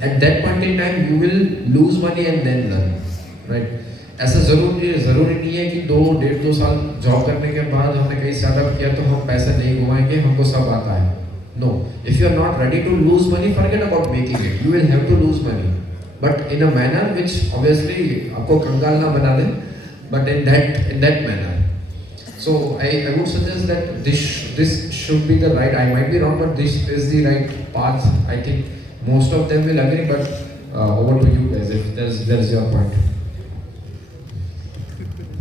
at that point in time you will lose money and then learn, right? ऐसा ज़रूरी नहीं है कि 2 साल जॉब करने के बाद हमने कहीं स्टार्टअप किया तो हम पैसा नहीं घुमाएंगे, हमको सब आता है. No, if you are not ready to lose money, forget about making it. You will have to lose money, but in a manner which obviously आपको कंगाल ना बना दे, but in that manner. So I would suggest that this should be the right. I might be wrong, but this is the right path. I think most of them will agree, but over to you guys if there's your point.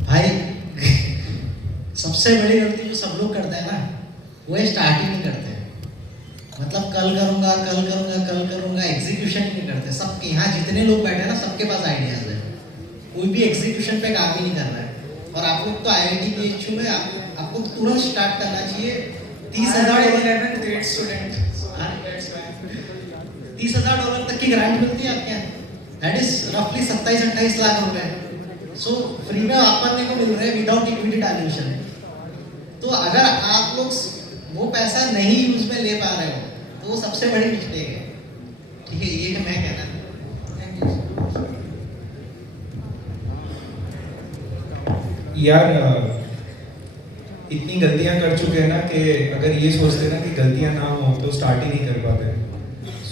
भाई सबसे बड़ी गलती जो सब लोग करते हैं ना, वो है स्टार्टिंग नहीं करते हैं. मतलब कल करूँगा एग्जीक्यूशन नहीं करते. सबके यहाँ जितने लोग बैठे हैं ना, सबके पास आइडियाज है, कोई भी एग्जीक्यूशन पे काम ही नहीं कर रहा है. और आप लोग तो IIT BHU में आपको तुरंत स्टार्ट करना चाहिए. 30,000 great student. $30,000 तक की ग्रांट मिलती है आपके यहाँ. दैट इज रफली 27-28 लाख रुपए. सो फ्री में आपने को मिल रहे हैं विदाउट इक्विटी डायल्यूशन. तो अगर आप लोग वो पैसा नहीं यूज में ले पा रहे हो तो वो सबसे बड़ी मिस्टेक है. ठीक है, ये मैं कहना. यार इतनी गलतियां कर चुके हैं ना कि अगर ये सोचते ना कि गलतियां ना हो तो स्टार्ट ही नहीं कर पाते.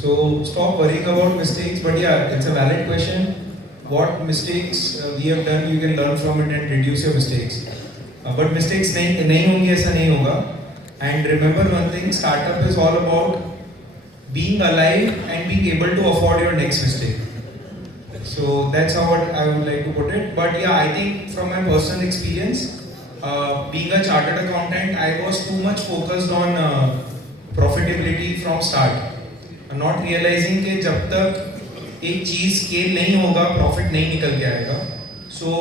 So stop worrying about mistakes. But यार it's a valid question. What mistakes we have done, you can learn from it and reduce your mistakes. But mistakes नहीं होंगी, ऐसा नहीं होगा. And remember one thing, startup is all about being alive and being able to afford your next mistake. So that's how I would like to put it. But yeah, I think from my personal experience, being a chartered accountant, I was too much focused on profitability from start, not realizing कि जब तक एक चीज़ scale नहीं होगा, profit नहीं निकल के आएगा. सो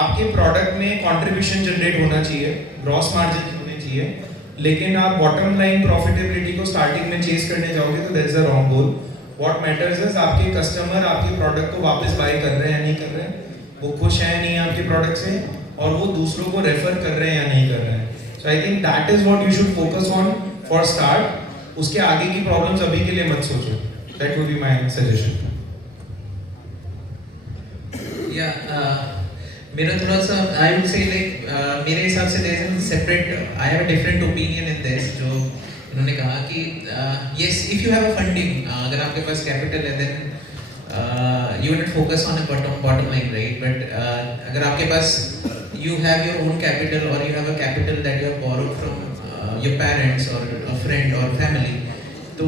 आपके प्रोडक्ट में कंट्रीब्यूशन जनरेट होना चाहिए, ग्रॉस मार्जिन होने चाहिए, लेकिन आप बॉटम लाइन प्रॉफिटेबिलिटी को स्टार्टिंग में चेस करने जाओगे तो that is a wrong goal. What matters is आपके कस्टमर आपके प्रोडक्ट को वापस बाय कर रहे हैं या नहीं कर रहे हैं, वो खुश हैं नहीं आपके प्रोडक्ट से, और वो दूसरों को रेफर कर रहे हैं या नहीं कर रहे हैं. So I think that is what you should focus on for start. उसके आगे की प्रॉब्लम्स अभी के लिए मत सोचो. That would be my suggestion. मेरा थोड़ा सा आई वुड से लाइक मेरे हिसाब से there is separate. I have a different opinion in this. जो उन्होंने कहा कि yes, if you have a funding, अगर आपके पास कैपिटल है then you will focus on a bottom line, right. But अगर आपके पास you have your own capital और you have a capital that you have borrowed from your parents और a friend और फैमिली, तो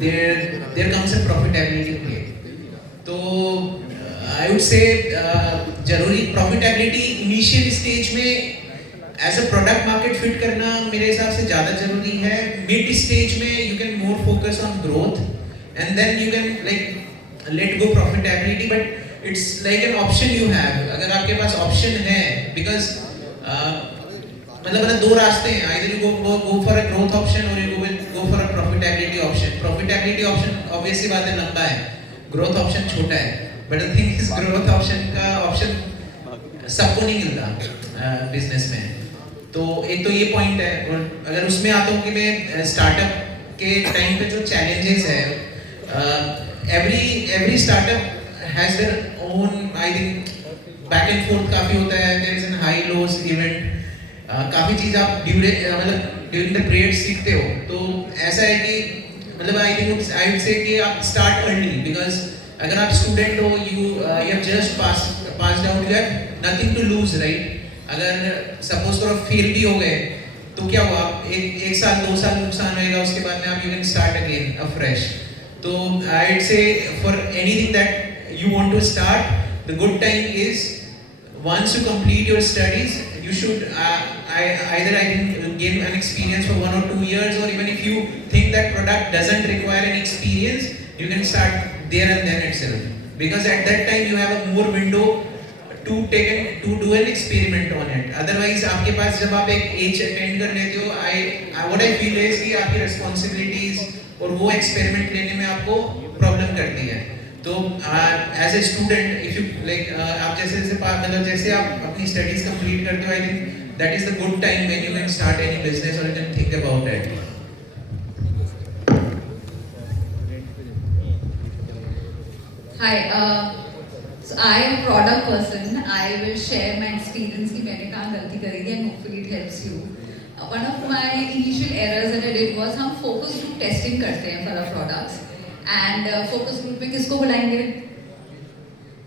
there comes a profitability play. तो I would से जरूरी प्रॉफिटेबिलिटी इनिशियल स्टेज में as a product market fit करना मेरे हिसाब से ज़्यादा जरूरी है. मिड स्टेज में you can more focus on growth and then you can like let go profitability. But it's like an option you have. अगर आपके पास ऑप्शन है, बिकॉज मतलब दो रास्ते हैं, either you go for a growth option और you go for a profitability option. Profitability option obviously बात है लंबा है, ग्रोथ ऑप्शन छोटा है. But the thing is growth option का ऑप्शन सबको नहीं मिलता बिजनेस में. तो एक तो ये पॉइंट है. और अगर उसमें आता हूँ कि मैं स्टार्टअप के टाइम पे जो चैलेंजेस है, every startup has their own, I think back and forth काफ़ी होता है. There is an high lows event. काफ़ी चीज़ आप ड्यूरिंग द पीरियड सीखते हो. तो ऐसा है कि मतलब आई थिंक आई वुड से कि आप स्टार्ट अर्ली. बिकॉज अगर आप स्टूडेंट हो, you have just passed out, you have nothing to lose, right. अगर सपोज करो फेल भी हो गए तो क्या हुआ, एक साल 2 साल नुकसान होएगा, उसके बाद में आप you can start again afresh. तो I would say for anything that you want to start, the good time is once you complete your studies, you should either I think gain an experience for 1 or 2 years, or even if you think that product doesn't require any experience, you can start there and then itself, because at that time you have a more window to do an experiment on it. Otherwise आपके पास जब आप एक as attend कर लेते हो, what I feel is कि आपकी responsibilities और वो experiment लेने में आपको problem करती है. तो as a student if you like आप जैसे आप अपनी स्टडीज कंप्लीट करते हो, I think that is the good time when you can start any business और you can think about it. Hi, so I am a product person. I will share my experience कि मैंने कहाँ गलती करी थी and hopefully it helps you. One of my initial errors that I did was हम focus group testing करते हैं for our products and focus group में किसको बुलाएंगे?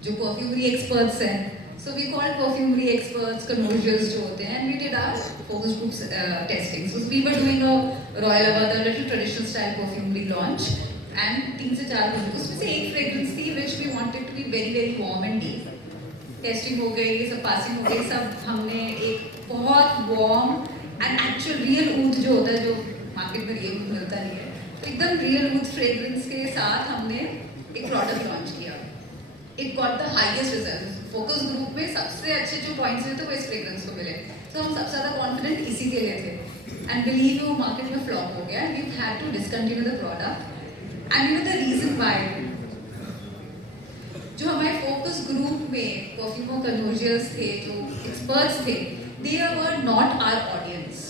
जो perfumery experts हैं. So we called perfumery experts, connoisseurs जो होते हैं, and we did our focus group testing. So we were doing a Royal Avada, a little traditional style perfumery launch. And 3 से 4 बजे उसमें से एक फ्रेग्रेंस थी which we wanted to be very very warm and deep. Testing हो गई, ये सब पासिंग हो गई, सब हमने एक बहुत warm and actual real ऊद जो होता है जो मार्केट में रियल ऊद मिलता नहीं है, तो एकदम रियल ऊद फ्रेग्रेंस के साथ हमने एक प्रोडक्ट लॉन्च किया. It got the highest results. Focus group में सबसे अच्छे जो पॉइंट्स मिले थे वो इस फ्रेग्रेंस को मिले, तो हम सबसे ज़्यादा कॉन्फिडेंट इसी के लिए थे. एंड बिलीव वो मार्केट में फ्लॉप हो गया. We had to discontinue the product. And you know the reason why? जो हमारे फोकस ग्रुप में परफ्यूमर कन्वर्जर्स थे, जो एक्सपर्ट्स थे, they were not our audience.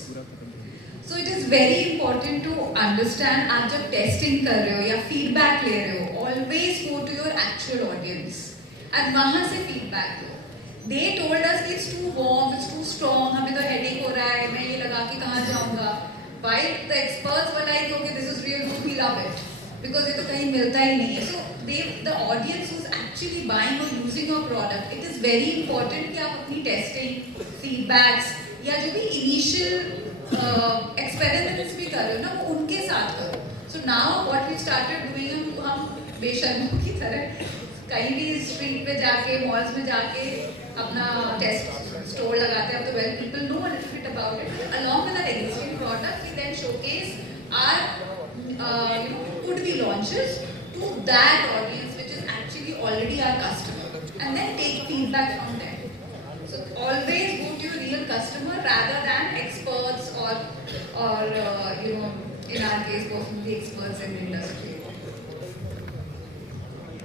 So it is very important to understand आप जब टेस्टिंग कर रहे हो या फीडबैक ले रहे हो, always go to your actual audience and वहाँ से feedback low. They told us कि it's too warm, it's too strong, हमें तो headache हो रहा है, मैं ये लगा के कहाँ जाऊँगा. While the experts were like, okay, this is real good, we love it. Because ये तो कहीं मिलता ही नहीं है. So the audience who's actually buying or using your product, it is very important कि आप अपनी testing, feedbacks या जो भी initial experiments भी कर रहे हो ना वो उनके साथ करो. So now what we started doing, हम बेशर्मों की तरह कहीं भी स्ट्रीट पे जाके मॉल्स में जाके अपना टेस्ट स्टोर लगाते हैं. तो well people know a little bit about it. Along with our existing product, we then showcase our could be launches to that audience which is actually already our customer and then take feedback from them. So always go to your real customer rather than experts or in our case, personally experts in the industry.